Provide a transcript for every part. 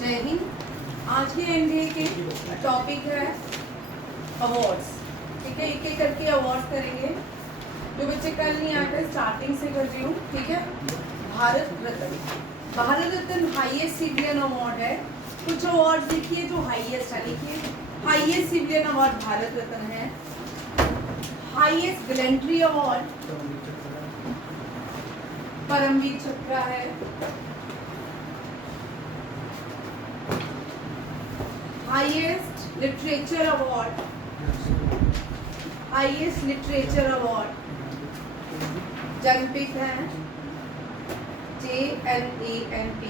जय हिंद। आज के एनडीए के टॉपिक है अवार्ड्स। ठीक है, एक एक करके अवार्ड्स करेंगे। जो बच्चे कल नहीं आते स्टार्टिंग से कर रही हूँ। ठीक है, Bharat Ratna highest civilian award है। कुछ अवार्ड लिखिए जो हाईएस्ट है। लिखिए highest civilian award Bharat Ratna है। हाईएस्ट गैलेंट्री अवार्ड परमवीर चक्र है। हाईएस्ट लिटरेचर अवार्ड जनपित है JNEMPITS।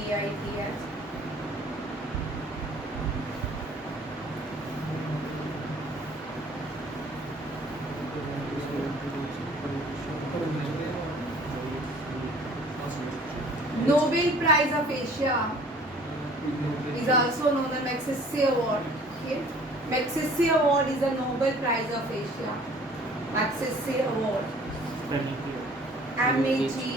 Nobel Prize of Asia is also known as Magsaysay Award. Okay, Magsaysay Award is a Nobel Prize of Asia. Magsaysay Award. MAGASAYSAY.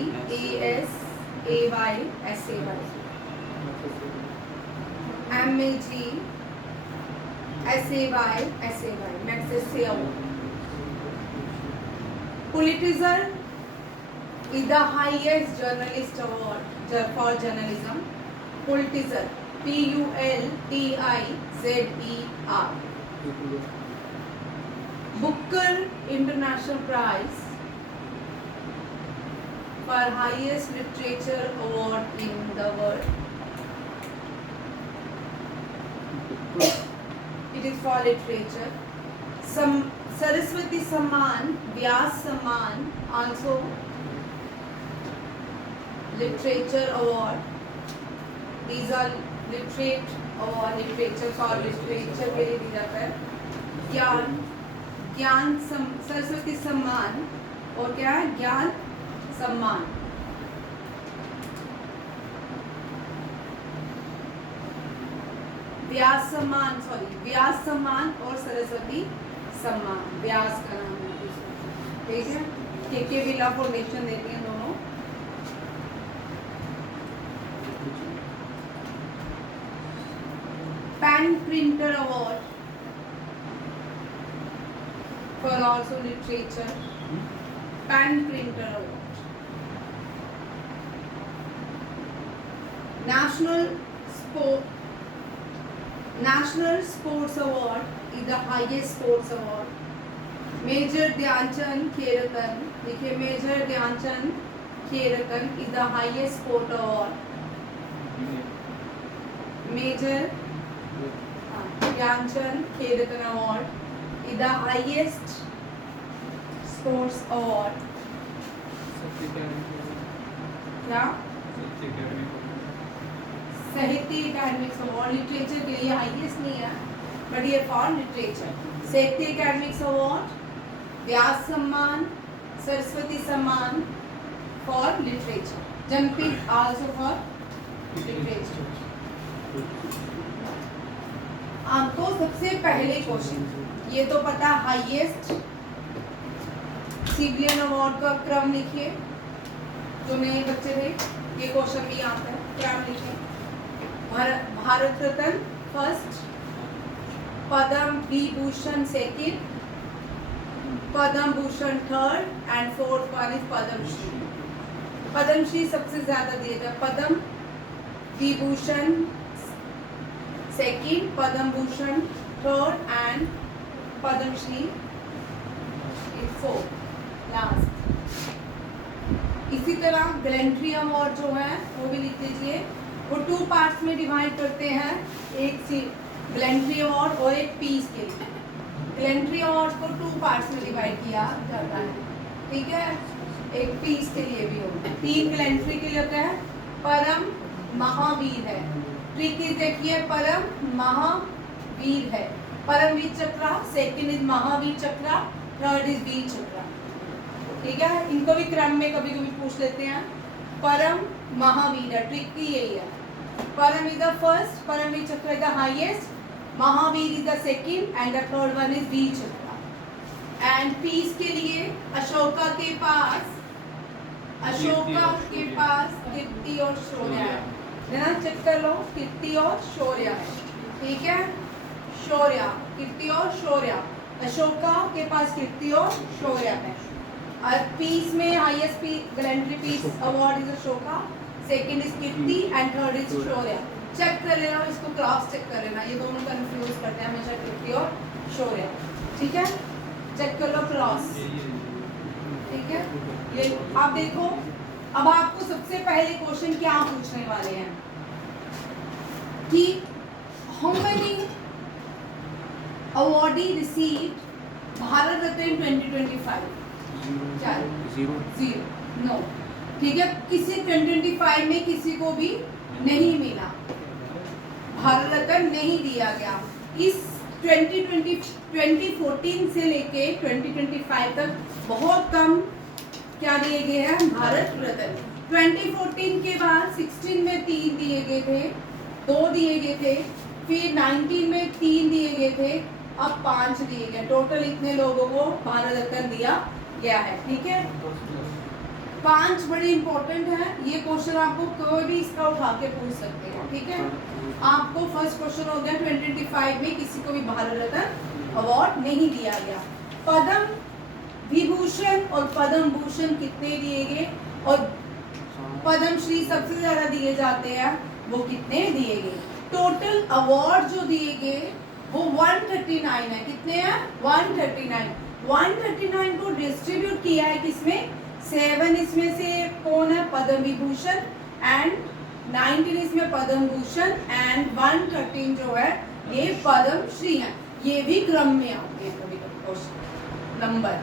MAGSAYSAY. Magsaysay Award. Pulitzer is the highest journalist award for journalism. Pulitzer, PULTIZER. Booker International Prize for highest literature award in the world. It is for literature. Saraswati Samman, Vyas Samman, also literature award. These are literature award, literature for literature के लिए दिया जाता है। ज्ञान सरस्वती सम्मान और क्या है ज्ञान सम्मान। व्यास सम्मान और सरस्वती सम्मान। व्यास का नाम है। ठीक है, के बिला फाउंडेशन देती है दोनों। Pen Printer Award for also literature. Pen Printer Award. National Sports Award is the highest sports award. Major Dhyanchand Khelatkan. देखिए Major Dhyanchand Khelatkan is the highest sport award. Major Dhyanchand Khelatkan Award is the highest sports award. क्या? साहित्य academics award literature के लिए highest नहीं है, but ये for literature. Sahitya academics award, Vyas Samman, Saraswati Samman for literature, Jnanpith also for literature. आपको सबसे पहले क्वेश्चन ये तो पता हाईएस्ट सिविलियन अवार्ड का क्रम लिखिए। जो नए बच्चे थे ये क्वेश्चन भी आता है, क्रम लिखिए। Bharat Ratna first, Padma Vibhushan second, Padma Bhushan third and fourth one is Padma Shri. Padma Shri सबसे ज्यादा दिया था। Padma Vibhushan second, Padma Bhushan third and Padma Shri fourth last. इसी तरह गैलेंट्री अवार्ड जो है वो भी लिख लीजिए। वो 2 पार्ट्स में डिवाइड करते हैं, एक गैलेंट्री अवार्ड और एक पीस के लिए। गैलेंट्री अवार्ड को 2 पार्ट्स में डिवाइड किया जाता है। ठीक है, एक पीस के लिए भी होता है। 3 गैलेंट्री के लिए होता है। परम महावीर है, ट्रिक देखिए, परम महावीर है। परमवीर चक्र सेकंड इज महावीर चक्र, थर्ड इज वीर चक्र। ठीक है, इनको भी क्रम में कभी कभी पूछ लेते हैं। परम महावीर है, ट्रिक की यही है। परम is the first, Param Vir Chakra is the highest, Mahavir is the second and the third one is Vir Chakra. And piece के लिए अशोका के पास कीर्ति और शौर्य है। ना, चेक कर लो, कीर्ति और शौर्य है, ठीक है, शौर्य, कीर्ति और शौर्य, अशोका के पास कीर्ति और शौर्य है। और पीस में highest gallantry peace award is Ashoka, second is Kirti and third is Shaurya. Check कर लेना, इसको क्रॉस चेक कर लेना, ये दोनों कंफ्यूज करते हैं हमेशा, कीर्ति और शौर्य, ठीक है, चेक कर लो क्रॉस, ठीक है। ये आप देखो, अब आपको सबसे पहले क्वेश्चन क्या पूछने वाले हैं कि how many awardee received Bharat Ratna in 2025? Zero, no, ठीक है, किसी 2025 में किसी को भी नहीं मिला, भारत रत्न नहीं दिया गया। इस 2014 से लेके 2025 तक बहुत कम क्या दिए गए हैं, भारत रत्न। 2014 के बाद 16 में 3 दिए गए थे, 2 दिए गए थे, फिर 19 में 3 दिए गए थे, अब 5 दिए गए। टोटल इतने लोगों को भारत रत्न दिया गया है, ठीक है। 5 बड़ी इंपॉर्टेंट है, ये क्वेश्चन आपको कोई भी इसका उठा के पूछ सकते हैं, ठीक है। आपको फर्स्ट क्वेश्चन हो गया 2025 में किसी को भी भारत रत्न अवार्ड नहीं दिया गया। पद्म विभूषण और पद्म भूषण कितने दिए गए, और पद्म श्री सबसे ज्यादा दिए जाते हैं, वो कितने दिए गए। टोटल अवार्ड जो दिए गए वो 139 है, कितने हैं, 139 को डिस्ट्रीब्यूट किया है किसमें, 7 इसमें से कौन है, पद्म विभूषण, एंड 19 इसमें पद्म भूषण, एंड 113 जो है ये पद्म श्री है। ये भी क्रम में आते हैं कभी कभी नंबर,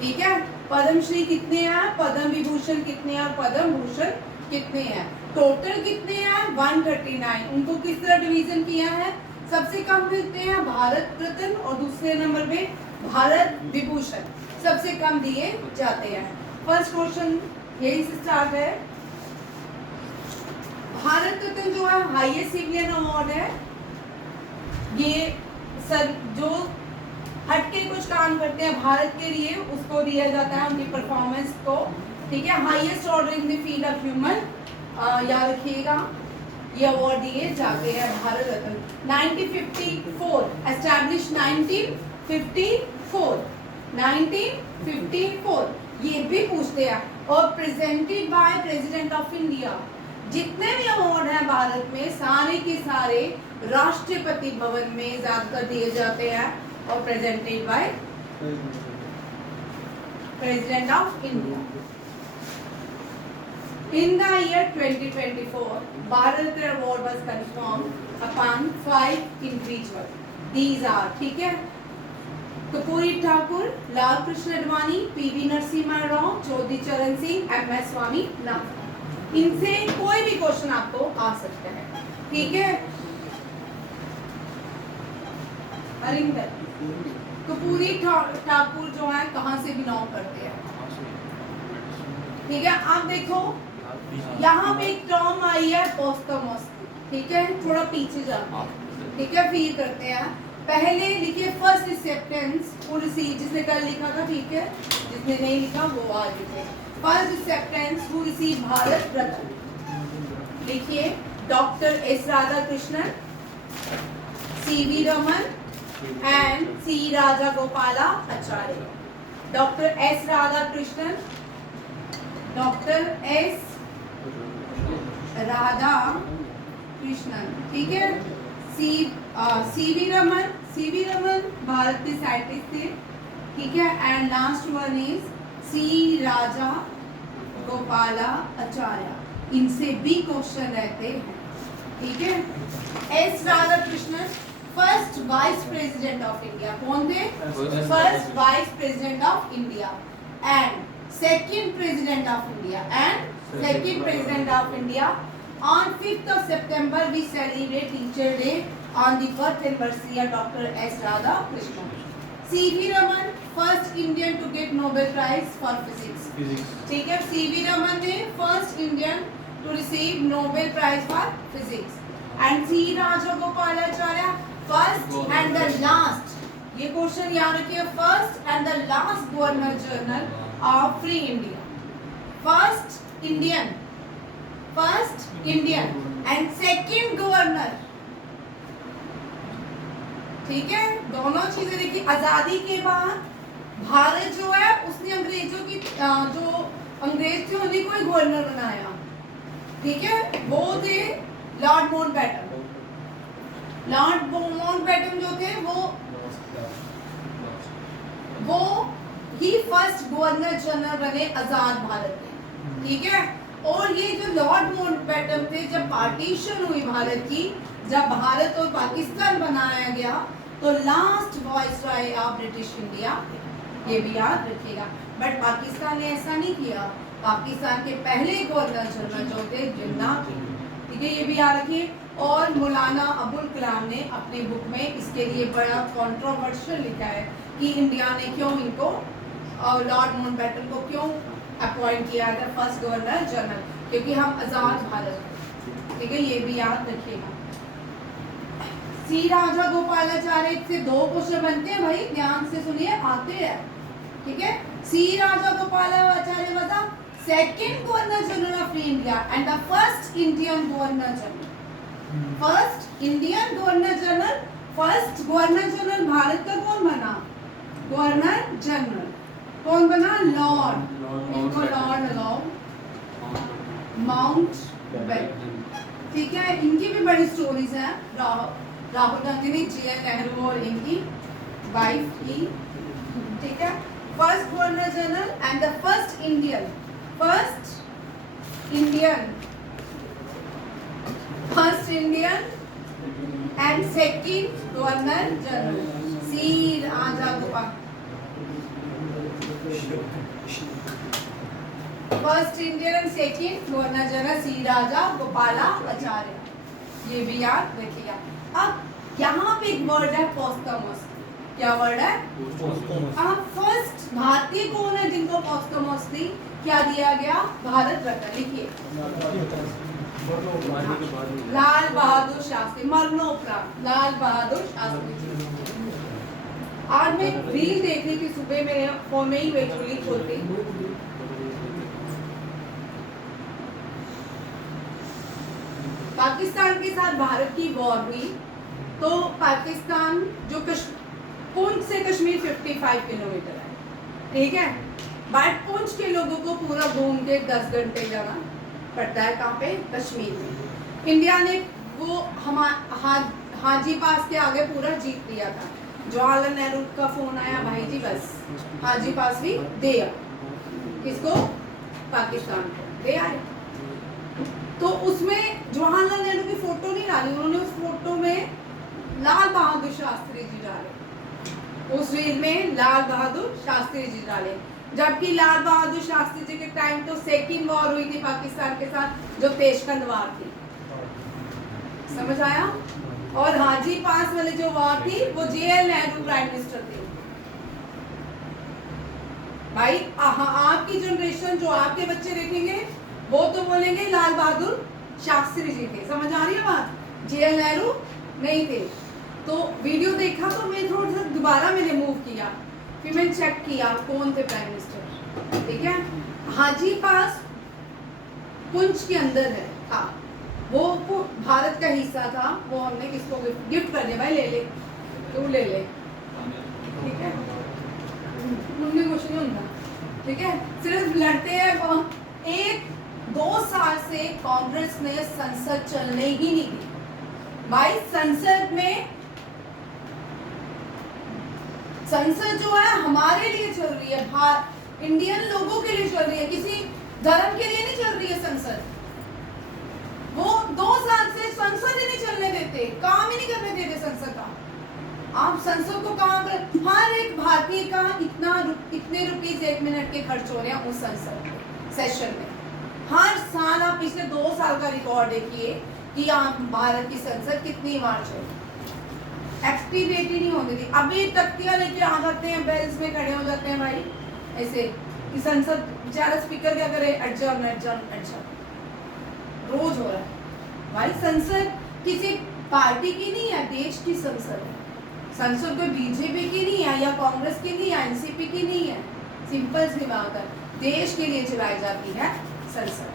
ठीक है। पद्म श्री कितने हैं, पद्म विभूषण कितने हैं, और पद्म भूषण कितने हैं। टोटल कितने हैं, 139। उनको किस तरह डिवीजन किया है, सबसे कम मिलते हैं भारत रत्न और दूसरे नंबर पे भारत विभूषण सबसे कम दिए जाते हैं। फर्स्ट क्वेश्चन यही से स्टार्ट है। भारत रत्न जो है हाईएस्ट सिविलियन अवार्ड है, ये सर जो हटके कुछ काम करते हैं भारत के लिए उसको दिया जाता है, उनकी परफॉर्मेंस को, ठीक है। Highest order in the field of human, याद रखिएगा, ये अवार्ड दिए जाते हैं भारत रत्न। 1954 एस्टैब्लिश 1954 ये भी पूछते हैं, और presented by president of India. जितने भी अवार्ड हैं भारत में सारे के सारे राष्ट्रपति भवन में ज्यादातर दिए जाते हैं, और presented by president of India. In the year 2024, Bharat Ratna Award was conferred upon 5 individuals. These are, ठीक है, कर्पूरी ठाकुर, लाल कृष्ण आडवाणी, पीवी नरसिम्हा राव, चौधरी चरण सिंह, MS स्वामीनाथन। इनसे कोई भी क्वेश्चन आपको आ सकता है, ठीक है। हरिंदर कर्पूरी ठाकुर जो है कहाँ से बिलोंग करते हैं, ठीक है। आप देखो यहाँ पे एक टर्म आई है पोस्टमोस, ठीक है, थोड़ा पीछे जाते हैं, ठीक है, फिर करते हैं। पहले लिखिए फर्स्ट एक्सेप्टेंस फुल रिसीव, जिसने कल लिखा था, ठीक है, जिसने नहीं लिखा वो आज लिखे। First acceptance full receive Bharat Ratna, लिखिए doctor S Radhakrishnan, CV Raman and C Rajagopala Acharya. Doctor S Radhakrishnan, doctor S Radhakrishnan, ठीक है। CV रमन भारत के साइंटिस्ट थे, ठीक है, and last one is C राजा गोपाला आचार्य। इनसे भी क्वेश्चन रहते हैं, ठीक है। S Radha Krishnan first vice president of India, कौन थे, first vice president of India, and second president of India, and second president of India. On 5th of September we celebrate Teacher Day on the birth anniversary of Dr. S. Radhakrishnan. CV Raman first Indian to get Nobel Prize for Physics. ठीक है, CV Raman ने first Indian to receive Nobel Prize for Physics. And C. Rajagopalacharya first and the last, ये question याद रखिए, first and the last governor general of free India, first Indian and second governor. ठीक है, दोनों चीजें देखिए। आजादी के बाद भारत जो है उसने अंग्रेजों की जो अंग्रेज थे उन्हीं को ही गवर्नर बनाया। ठीक है, वो थे लॉर्ड माउंटबेटन। लॉर्ड माउंटबेटन जो थे वो ही फर्स्ट गवर्नर जनरल बने आजाद भारत में। ठीक है, और ये जो लॉर्ड माउंटबेटन थे, जब पार्टीशन हुई भारत की, जब भारत और पाकिस्तान बनाया गया, तो last viceroy of British India, ये भी याद रखिएगा। बट पाकिस्तान ने ऐसा नहीं किया। पाकिस्तान के पहले गवर्नर जनरल जो थे जिन्ना, ठीक है, ये भी याद रखिए। और मौलाना अबुल कलाम ने अपनी बुक में इसके लिए बड़ा कंट्रोवर्शियल लिखा है कि इंडिया ने क्यों इनको और लॉर्ड माउंटबेटन को क्यों अपॉइंट किया था फर्स्ट गवर्नर जनरल, क्योंकि हम आजाद भारत, ठीक है, ये भी याद रखिएगा। सी राजा गोपालाचार्य से 2 क्वेश्चन बनते हैं भाई, ध्यान से सुनिए, आते हैं। ठीक है, C Rajagopalachari was the second governor general of India and the first Indian governor general. First Indian governor general, first governor general Bharat का कौन बना? गवर्नर जनरल कौन बना? लॉर्ड, इनको लॉर्ड लगाओ, माउंटबेटन। ठीक है, इनकी भी बड़ी स्टोरीज हैं। राहुल गांधी ने, जे.एन. नेहरू और इनकी वाइफ की। ठीक है, first governor general and the first Indian and second governor general C Rajagopal. First Indian and second governor general C Rajagopalachari, ये भी याद रखिएगा। अब यहाँ पे एक वर्ड है पोस्टमस। क्या वर्ड है? अब फर्स्ट भारतीय कौन है जिनको पोस्टमस दी क्या दिया गया? भारत रत्न। लिखिए, लाल बहादुर शास्त्री, मरणोपरांत लाल बहादुर शास्त्री। आज मैं रील देख रही थी सुबह, मेरे फोन में ही वेचुअली खोलती, पाकिस्तान के साथ भारत की वॉर हुई, तो पाकिस्तान जो पुंछ से कश्मीर 55 किलोमीटर है, ठीक है, बट पुंछ के लोगों को पूरा घूम के 10 घंटे जाना पड़ता है। कहाँ पे? कश्मीर में। इंडिया ने वो हाजी पास के आगे पूरा जीत लिया था। जवाहरलाल नेहरू का फोन आया, भाई जी बस हाजी पास भी दे आओ। किसको? पाकिस्तान को दे आए। तो उसमें जवाहरलाल नेहरू की फोटो नहीं डाली, उन्होंने उस फोटो में लाल बहादुर शास्त्री जी डाले, उस रील में लाल बहादुर शास्त्री जी डाले। जबकि लाल बहादुर शास्त्री जी के टाइम तो सेकंड वॉर हुई थी पाकिस्तान के साथ, जो तेशकंद वार थी। समझ आया? और हाजी पास वाले जो वॉर थी वो जे.एन. नेहरू प्राइम मिनिस्टर थे। भाई आपकी जनरेशन, जो आपके बच्चे देखेंगे वो तो बोलेंगे लाल बहादुर शास्त्री जी थे। समझ आ रही है बात? जे.एन. नेहरू नहीं थे। तो वीडियो देखा तो मैं थोड़ा सा दोबारा मैंने मूव किया, फिर मैंने चेक किया कौन थे प्राइम मिनिस्टर। ठीक है, हाजी पास पुंछ के अंदर है था, वो भारत का हिस्सा था। वो हमने किसको गिफ्ट कर दिया? भाई ले ले, तू ले ले, ठीक है, उनने कुछ नहीं होता। ठीक है, सिर्फ लड़ते हैं। 1-2 साल से कांग्रेस ने संसद चलने ही नहीं दी। भाई संसद जो है हमारे लिए चल रही है, इंडियन लोगों के लिए चल रही है, किसी धर्म के लिए नहीं चल रही है संसद। वो 2 साल से संसद ही नहीं चलने देते, काम ही नहीं करने देते संसद का। आप संसद को काम कर, हर एक भारतीय का इतने रुपीस 1 मिनट के खर्च हो रहे हैं उस संसद सेशन में। हर साल आप पिछले 2 साल का रिकॉर्ड देखिए कि आप भारत की संसद कितनी बार चली, एक्टिवेट ही नहीं होती थी। अभी तख्तियां लेके आ जाते हैं, बेल्स में खड़े हो जाते हैं भाई ऐसे कि संसद, बेचारा स्पीकर क्या करे, एडजर्न रोज हो रहा है। भाई संसद किसी पार्टी की नहीं है, देश की संसद है। संसद कोई बीजेपी की नहीं है, या कांग्रेस की नहीं है, एनसीपी की नहीं है। सिंपल सी बात है, देश के लिए चलाई जाती है संसद।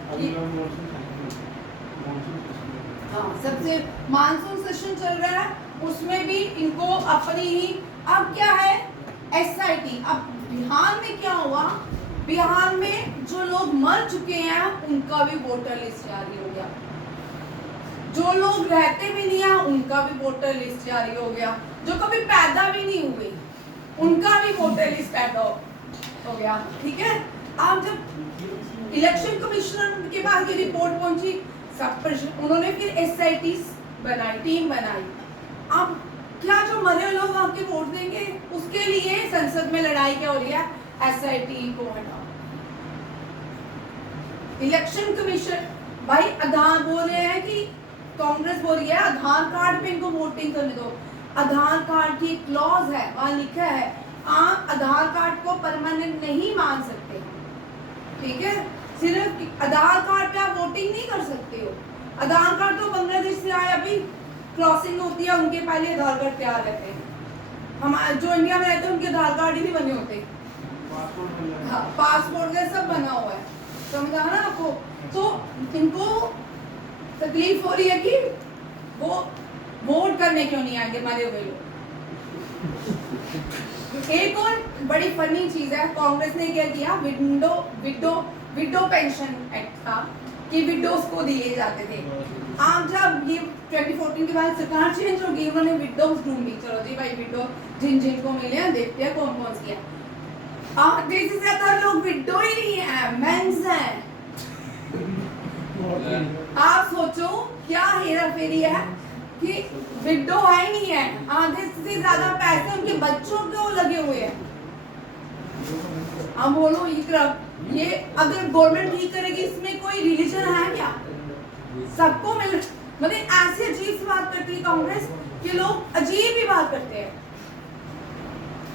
हाँ, सबसे मानसून सेशन चल रहा है, उसमें भी इनको अपनी ही, अब क्या है SIT। अब बिहार में क्या हुआ, बिहार में जो लोग मर चुके हैं उनका भी वोटर लिस्ट जारी हो गया, जो लोग रहते भी नहीं है उनका भी वोटर लिस्ट जारी हो गया, जो कभी पैदा भी नहीं हुए उनका भी वोटर लिस्ट पैदा हो गया। ठीक है, अब जब इलेक्शन कमिश्नर के पास ये रिपोर्ट पहुंची, सब उन्होंने फिर SIT बनाई, टीम बनाई। अब क्या जो मरे लोग आपके वोट देंगे, उसके लिए संसद में लड़ाई क्या हो रही है, SIT को हटाओ। इलेक्शन कमीशन भाई आधार बोल रहे हैं कि कांग्रेस बोल रही है आधार कार्ड पे इनको वोटिंग करने दो। आधार कार्ड की क्लॉज है, वहां लिखा है आप आधार कार्ड को परमानेंट नहीं मान सकते, ठीक है, सिर्फ आधार कार्ड पे आप वोटिंग नहीं कर सकते हो। आधार कार्ड तो बांग्लादेश से आए, अभी क्रॉसिंग होती है उनके पहले आधार कार्ड तैयार रहते हैं, हम जो इंडिया में रहते हैं उनके आधार कार्ड ही नहीं बने होते, हाँ पासपोर्ट का सब बना हुआ है, समझा ना आपको। तो इनको तकलीफ हो रही है कि वो वोट करने क्यों नहीं आएंगे मरे हुए लोग। एक और बड़ी फनी चीज है, कांग्रेस ने क्या किया, विडो पेंशन एक्ट था कि विडोज को दिए जाते थे। आप जब ये 2014 के बाद सरकार चेंज होगी, उन्होंने विडोज ढूंढी, चलो जी भाई विडो जिन जिन को मिले हैं देखते हैं कौन कौन सी है। आधे से ज्यादा लोग विडो ही नहीं है, मेंस हैं। आप सोचो क्या हेरा फेरी है कि विडो है नहीं है, आधे से ज्यादा पैसे उनके बच्चों को लगे हुए हैं। अब बोलो ये अगर गवर्नमेंट ठीक करेगी, इसमें कोई रिलीजन है क्या, सबको मिल, मतलब ऐसी अजीब सी बात करती है कांग्रेस कि लोग अजीब ही बात करते हैं।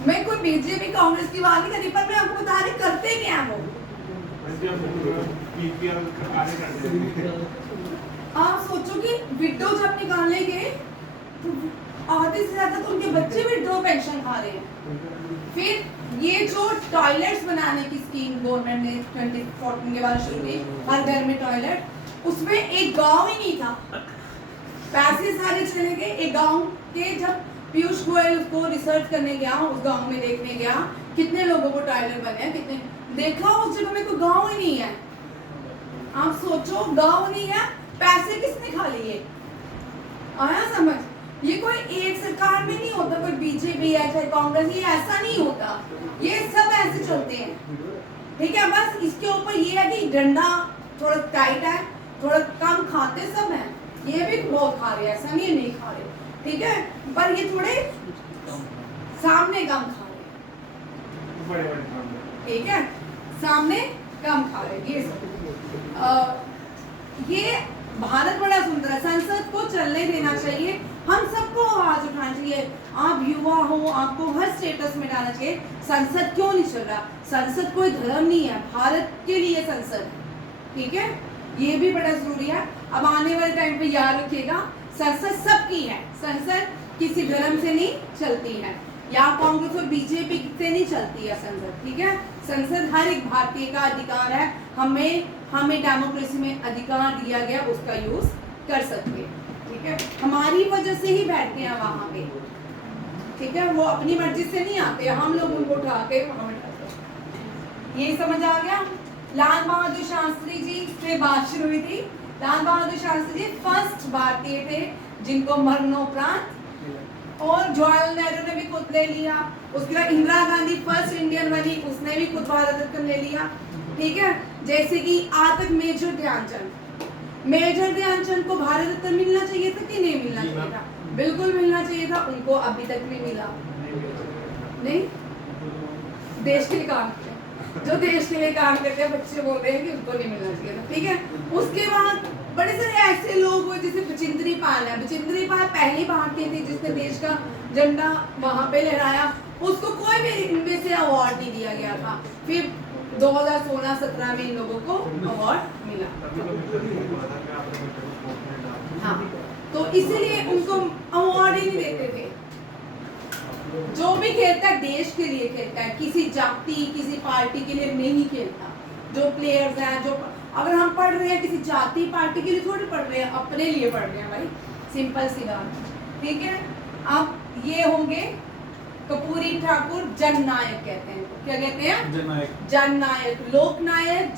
मैं कोई बीजेपी कांग्रेस की बात नहीं कर रही, पर मैं आपको बता रही करते क्या है वो। आप सोचो कि विडो जब निकालने गए तो आधे से ज्यादा तो उनके बच्चे विडो पेंशन खा रहे हैं। फिर ये जो टॉयलेट्स बनाने की स्कीम गवर्नमेंट ने 2014 के बाद शुरू की, हर घर में टॉयलेट, उसमें एक गांव ही नहीं था, पैसे सारे चले गए। एक गांव के जब पीयूष गोयल उसको रिसर्च करने गया, उस गांव में देखने गया कितने लोगों को टॉयलेट बने हैं, कितने देखा उस जगह में कोई गांव ही नहीं है। आप सोचो गांव नहीं है, पैसे किसने खा लिए, आया समझ। ये कोई एक सरकार में नहीं होता, कोई बीजेपी है चाहे कांग्रेस, ये ऐसा नहीं होता, ये सब ऐसे चलते हैं, ठीक है। बस इसके ऊपर ये है कि डंडा थोड़ा टाइट है, थोड़ा कम खाते सब हैं, ये भी बहुत खा रहे हैं, ऐसा नहीं नहीं खा रहे, ठीक है, पर ये थोड़े सामने कम खा रहे, ठीक है, सामने कम खा रहे। ये भारत बड़ा सुंदर है, संसद को चलने देना चाहिए, हम सबको आवाज उठानी चाहिए। आप युवा हो, आपको हर स्टेटस में डालना चाहिए। संसद क्यों नहीं चल रहा, संसद कोई धर्म नहीं है, भारत के लिए संसद, ठीक है, ये भी बड़ा जरूरी है। अब आने वाले टाइम पे याद रखिएगा, संसद सबकी है, संसद किसी धर्म से नहीं चलती है, या कांग्रेस और बीजेपी से नहीं चलती है संसद, ठीक है। संसद हर एक भारतीय का अधिकार है, हमें डेमोक्रेसी में अधिकार दिया गया, उसका यूज कर सकते हैं, ठीक है। हमारी वजह से ही बैठते हैं वहां पे, ठीक है, वो अपनी मर्जी से नहीं आते, हम लोग उनको उठा के वहां बैठाते हैं। ये समझ आ गया। लाल बहादुर शास्त्री जी से बात शुरू हुई थी। लाल बहादुर शास्त्री जी फर्स्ट भारतीय थे जिनको मरणोपरांत, और जवाहरलाल नेहरू ने भी खुद ले लिया, उसके बाद इंदिरा गांधी फर्स्ट इंडियन बनी, उसने भी खुद भारत रत्न ले लिया, ठीक है। जैसे कि आज तक मेजर ध्यानचंद को भारत रत्न मिलना चाहिए था कि नहीं मिलना चाहिए था, बिल्कुल मिलना चाहिए था, उनको अभी तक नहीं मिला, नहीं, देश के लिए काम किया, जो देश के लिए काम करते हैं बच्चे बोल रहे हैं कि उनको नहीं मिलना चाहिए था, ठीक है। उसके बाद बड़े सारे ऐसे लोग हुए जैसे बचिंद्री पाल है, बचिंद्री पाल पहली भारतीय थी जिसने देश का झंडा वहां पे लहराया, उसको कोई भी इनमें से अवार्ड नहीं दिया गया था। फिर 2016-17 में इन लोगों को अवार्ड मिला, हाँ, तो इसीलिए उनको अवार्ड ही नहीं देते थे। जो भी खेलता है देश के लिए खेलता है, किसी जाति किसी पार्टी के लिए नहीं खेलता। जो प्लेयर्स हैं, जो अगर हम पढ़ रहे हैं किसी जाति पार्टी के लिए थोड़ी पढ़ रहे हैं, अपने लिए पढ़ रहे हैं भाई, सिंपल सी बात, ठीक है। अब ये होंगे कर्पूरी ठाकुर जननायक कहते हैं, क्या कहते हैं? जननायक। जननायक, लोकनायक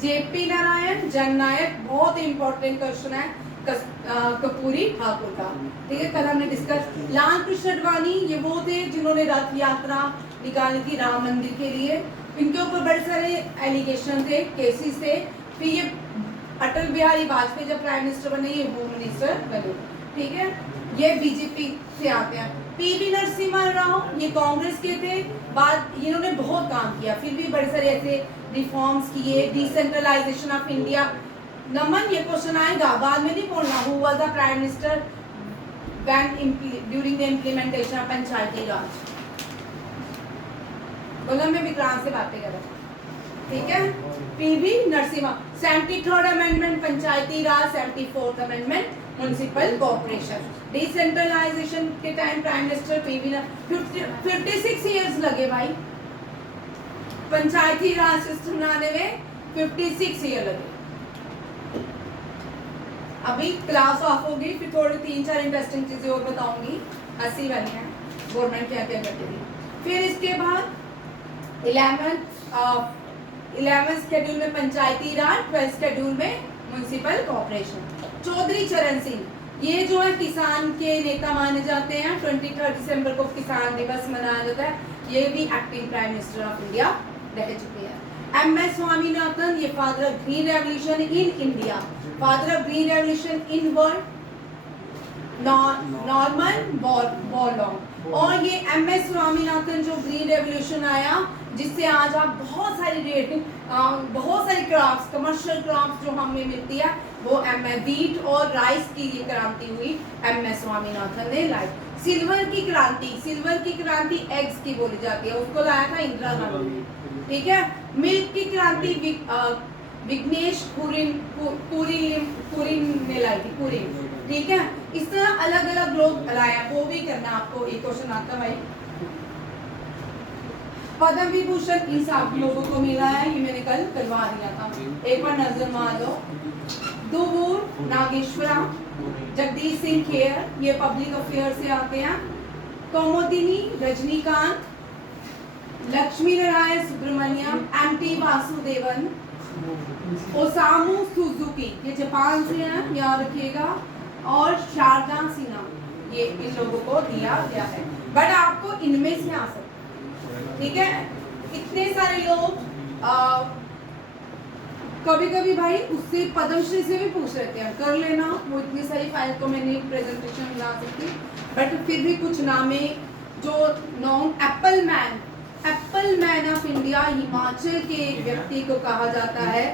जेपी नारायण, जननायक। बहुत इंपॉर्टेंट क्वेश्चन है कर्पूरी ठाकुर का, ठीक है, कल हमने डिस्कस। लाल कृष्ण अडवाणी, ये वो थे जिन्होंने रथ यात्रा निकाली थी राम मंदिर के लिए, इनके ऊपर बड़े सारे एलिगेशन थे, केसेस थे। फिर ये अटल बिहारी वाजपेयी जब प्राइम मिनिस्टर बने, ये होम मिनिस्टर बने, ठीक है। ये बीजेपी से आते हैं। पीवी नरसिम्हा राव, ये कांग्रेस के थे, बाद इन्होंने बहुत काम किया, फिर भी बड़े सारे ऐसे रिफॉर्म्स किए, डिसेंट्रलाइजेशन ऑफ इंडिया। नमन, ये क्वेश्चन आएगा, बाद में नहीं बोलना, who was the prime minister during the implementation of Panchayati Raj. बोला मैं विक्रांत से बातें कर रहा हूँ, ठीक है। PV Narasimha, 73rd amendment Panchayati Raj, 74th amendment municipal corporation. Decentralisation के time prime minister PV 56 years लगे भाई, पंचायती राज सिस्टम बनाने में 56 ईयर लगे। अभी क्लास ऑफ होगी, फिर थोड़ी 3-4 इंटरेस्टिंग चीजें और बताऊंगी, हंसी वाली है गवर्नमेंट क्या क्या करती थी। फिर इसके बाद 11th शेड्यूल में पंचायती राज, 12th शेड्यूल में म्युनिसिपल कॉर्पोरेशन। चौधरी चरण सिंह, ये जो है किसान के नेता माने जाते हैं, 23 दिसंबर को किसान दिवस मनाया जाता है, ये भी acting prime minister of India रह चुके हैं। एम.एस. स्वामीनाथन, ये father of green revolution in India, father of green revolution in world, Norman Borlaug. और ये एम.एस. स्वामीनाथन जो ग्रीन रेवोल्यूशन आया, जिससे आज आप बहुत सारी क्रॉप्स, कमर्शियल क्रॉप्स जो हमें मिलती है, वो वीट और राइस की ये क्रांति हुई, एम.एस. स्वामीनाथन ने लाई। सिल्वर की क्रांति एग्स की बोली जाती है, उसको लाया था इंदिरा गांधी ने, ठीक है। मिल्क की क्रांति विघ्नेश पुरी ने लाई थी, पुरी, ठीक है। इस तरह अलग अलग लोग लाया, वो भी करना आपको, एक क्वेश्चन आता भाई। पद्म विभूषण इन सब लोगों को मिला है, ये मैंने कल करवा दिया था, एक बार नजर मार लो। दुबूर नागेश्वरा, जगदीश सिंह खेर, ये पब्लिक अफेयर से आते हैं। Kaumudini Rajnikant, Lakshmi Narayan Subramaniam, MT. Vasudevan, Osamu Suzuki, ये जापान से हैं, याद रखिएगा। और शारदा सिन्हा, ये इन लोगों को दिया गया है, बट आपको इनमें से आ सकते, ठीक है। इतने सारे लोग कभी कभी भाई उससे पद्मश्री से भी पूछ लेते हैं, कर लेना, वो इतनी सारी फाइल को मैं नहीं प्रेजेंटेशन में ला सकती, बट फिर भी कुछ नामे जो non Apple man of India, Himachal के एक व्यक्ति को कहा जाता है,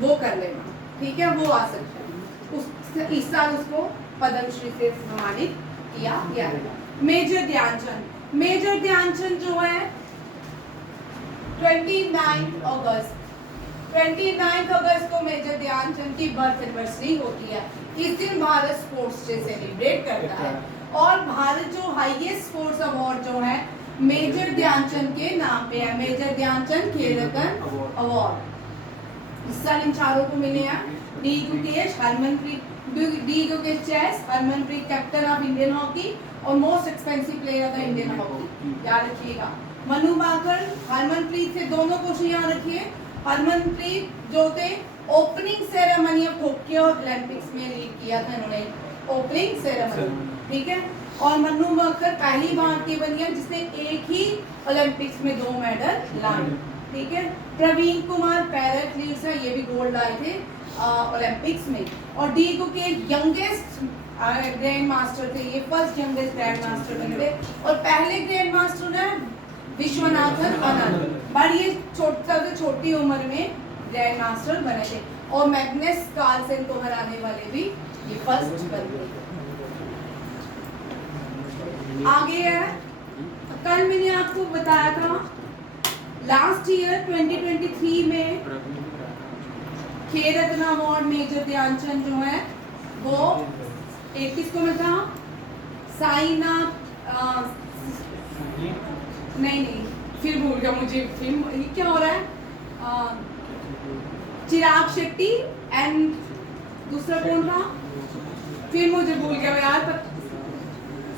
वो कर लेना, ठीक है, वो आ सकता है। इस साल उसको पद्मश्री से सम्मानित किया गया है। मेजर ध्यानचंद जो है 29 अगस्त को मेजर ध्यानचंद की बर्थ एनिवर्सरी होती है। इस दिन भारत स्पोर्ट्स डे सेलिब्रेट करता है, और भारत जो हाईएस्ट स्पोर्ट्स अवार्ड जो है मेजर ध्यानचंद के नाम पे है, मेजर ध्यानचंद खेल रत्न अवार्ड। इस साल इन चारों को मिले हैं। D Gukesh chess, Harmanpreet captain of Indian hockey और most expensive player of the Indian hockey, याद रखिएगा। मनु भाकर, हरमनप्रीत से दोनों क्वेश्चन याद रखिए। हरमनप्रीत जो थे opening ceremony of Tokyo Olympics में लीड किया था इन्होंने, ओपनिंग सेरेमनी, ठीक है। और मनु भाकर पहली भारतीय बनी है जिसने एक ही ओलंपिक्स में 2 मेडल लाए, ठीक है। प्रवीण कुमार पैराएथलीट्स है, ये भी गोल्ड लाए थे ओलंपिक्स में। और D Gukesh youngest grand master थे, ये फर्स्ट यंगेस्ट ग्रैंड मास्टर बने थे, और पहले ग्रैंड मास्टर है विश्वनाथन आनंद, बट ये सबसे छोटी उम्र में ग्रैंड मास्टर बने थे। और मैग्नस कार्लसन को हराने वाले भी ये फर्स्ट बने थे। आगे है, कल मैंने आपको बताया था लास्ट ईयर 2023 में खेल रत्न अवार्ड मेजर ध्यानचंद जो है वो 21 को में था। साईनाथ नहीं फिर भूल गया मुझे, फिर क्या हो रहा है, चिराग शेट्टी एंड दूसरा कौन था, फिर मुझे भूल गया यार,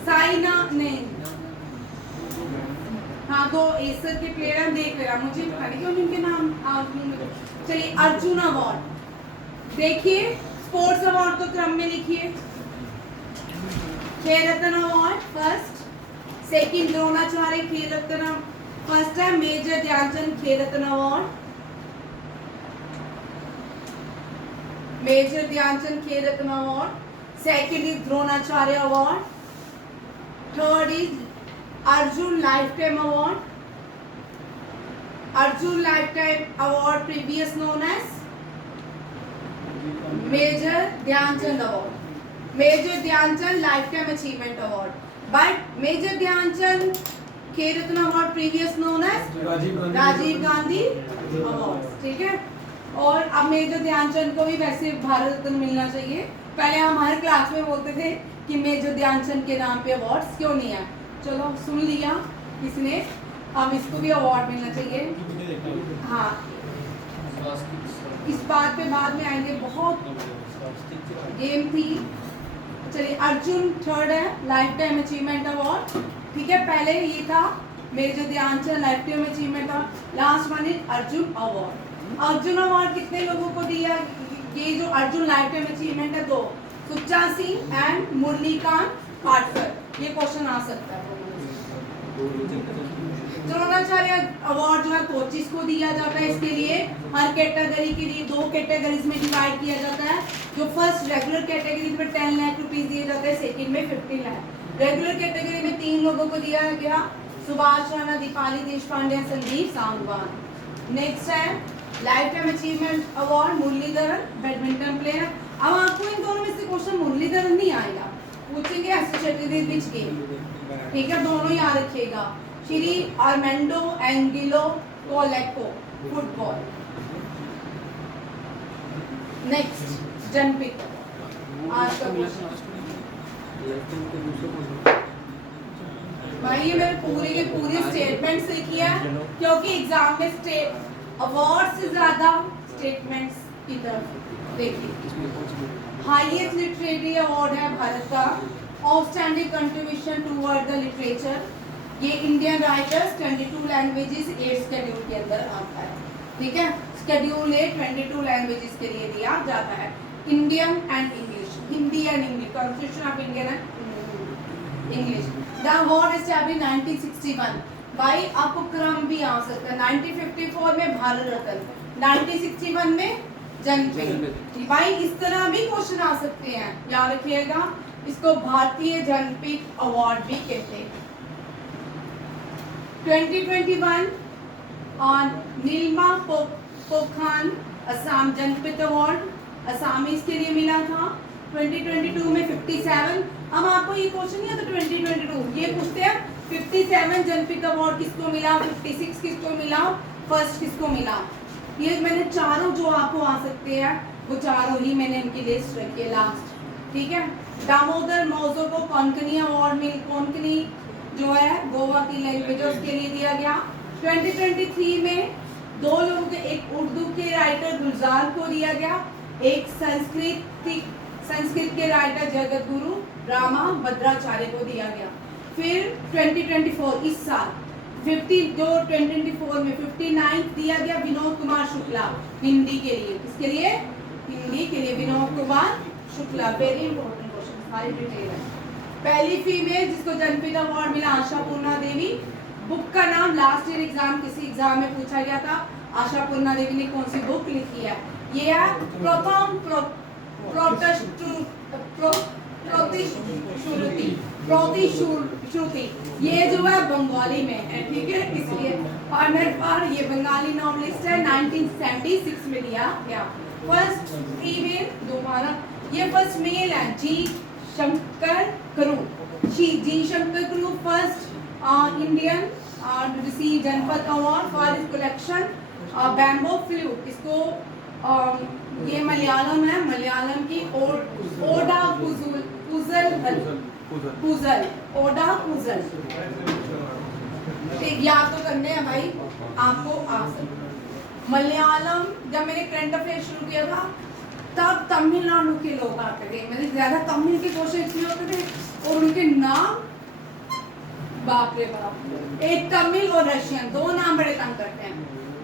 साइना नहीं, हाँ दो एसर के प्लेयर देख रहा, मुझे पता नहीं क्यों उनके नाम। चलिए अर्जुन अवार्ड देखिए, स्पोर्ट्स अवार्ड तो क्रम में लिखिए। Khel Ratna award first, second Dronacharya Khel Ratna first है, major Dhyan Chand Khel Ratna award, major Dhyan Chand Khel Ratna award, second is Dronacharya award, third is Arjun lifetime award, Arjun lifetime award previous known as major Dhyan Chand award, major Dhyanchand life time achievement award, but major Dhyan Chand Khel Ratna award previous known as Rajiv Gandhi award, ठीक है। और अब major Dhyanchand को भी वैसे भारत रत्न मिलना चाहिए, पहले हम हर क्लास में बोलते थे कि मेजर ध्यानचंद के नाम पे अवार्ड्स क्यों नहीं है, चलो सुन लिया किसने, अब इसको भी अवार्ड मिलना चाहिए। हाँ इस बात पे बाद में आएंगे, बहुत गेम थी। चलिए अर्जुन थर्ड है, लाइफ टाइम अचीवमेंट अवार्ड, ठीक है, पहले ये था major Dhyanchand life time achievement, last one is Arjun award. Arjun award कितने लोगों को दिया, ये जो अर्जुन लाइफ टाइम अचीवमेंट है, दो, सुच्चा सिंह एंड मुरलीकांत पाटकर, ये क्वेश्चन आ सकता है। द्रोणाचार्य अवार्ड जो है कोचिस को दिया जाता है, इसके लिए हर कैटेगरी के लिए दो कैटेगरीज में डिवाइड किया जाता है। जो फर्स्ट रेगुलर कैटेगरी में 10 लाख रुपीस दिए जाते हैं, सेकंड में 15 लाख। रेगुलर कैटेगरी में 3 लोगों को दिया गया, सुभाष राणा, दीपाली देशपांडे, संदीप सांगवान। नेक्स्ट है life time achievement award Muralidharan, badminton player. अब आपको इन दोनों में से क्वेश्चन मुरलीधरन नहीं आएगा, पूछेंगे एसोसिएटेड विच गेम, ठीक है, दोनों याद रखिएगा। श्री आर्मेंडो एंगिलो कोलेको फुटबॉल। नेक्स्ट जनपित, आज का क्वेश्चन भाई ये मैंने पूरी की पूरी स्टेटमेंट से किया, क्योंकि एग्जाम में स्टेट अवार्ड से ज्यादा स्टेटमेंट्स की तरफ देखिए। हाईएस्ट लिटरेरी अवार्ड है भारत का, outstanding contribution toward the literature, ये इंडियन राइटर्स 22 लैंग्वेजेस 8 शेड्यूल के अंदर आता है, ठीक है, शेड्यूल 8 22 लैंग्वेजेस के लिए दिया जाता है, Indian and English, Hindi and English, constitution of Indian and English. The award established 1961, भाई आपको क्रम भी आ सकता है, 1954 में भारत रत्न, 1961 में जनपित, भाई इस तरह भी क्वेश्चन आ सकते हैं, याद रखिएगा, इसको भारतीय जनपित अवार्ड भी कहते हैं। 2021 on Neelma पोखान Assam जनपित award, Assamese के लिए मिला था। 2022 में 57, अब आपको ये क्वेश्चन नहीं आता 2022, ये पूछते हैं 57 जनपित अवार्ड किसको मिला, 56 किसको मिला, फर्स्ट किसको मिला। ये मैंने चारों जो आपको आ सकते हैं वो चारों ही मैंने इनकी लिस्ट रखी है लास्ट, ठीक है। दामोदर मौजो को कोंकणी अवार्ड मिल, कोंकणी जो है गोवा की लैंग्वेज के लिए दिया गया। 2023 में 2 लोगों के, एक उर्दू के राइटर गुलजार को दिया गया, एक संस्कृत के राइटर जगत गुरु रामा भद्राचार्य को दिया गया। फिर 2024 इस साल 2024 में 59 दिया गया विनोद कुमार शुक्ला, हिंदी के लिए, किसके लिए, हिंदी के लिए Vinod Kumar Shukla. Very important question, सारी डिटेल है। पहली फीमेल जिसको जनपित अवार्ड मिला आशापूर्णा देवी। बुक का नाम लास्ट ईयर एग्जाम, किसी एग्जाम में पूछा गया था, आशापूर्णा देवी ने कौन सी बुक लिखी है, ये है प्रथम प्रतिश्रुति, ये जो है बंगाली में है, ठीक है, इसलिए पार ये बंगाली नॉवलिस्ट है, 1976 में दिया गया। फर्स्ट फीमेल दोबारा, ये फर्स्ट मेल है जी शंकर करू, जी शंकर करू फर्स्ट इंडियन रिसीव जनपद award for his collection bamboo flute. इसको ये मलयालम है, मलयालम की ओडा पुजल, ठीक, याद तो करने हैं भाई, आपको आ सकते। मलयालम, जब मैंने करंट अफेयर शुरू किया था तब तमिलनाडु के लोग आते थे, मतलब ज़्यादा तमिल के क्वेश्चन इसलिए होते थे, और उनके नाम बाप रे बाप, एक तमिल और रशियन, दो नाम बड़े तंग करते हैं।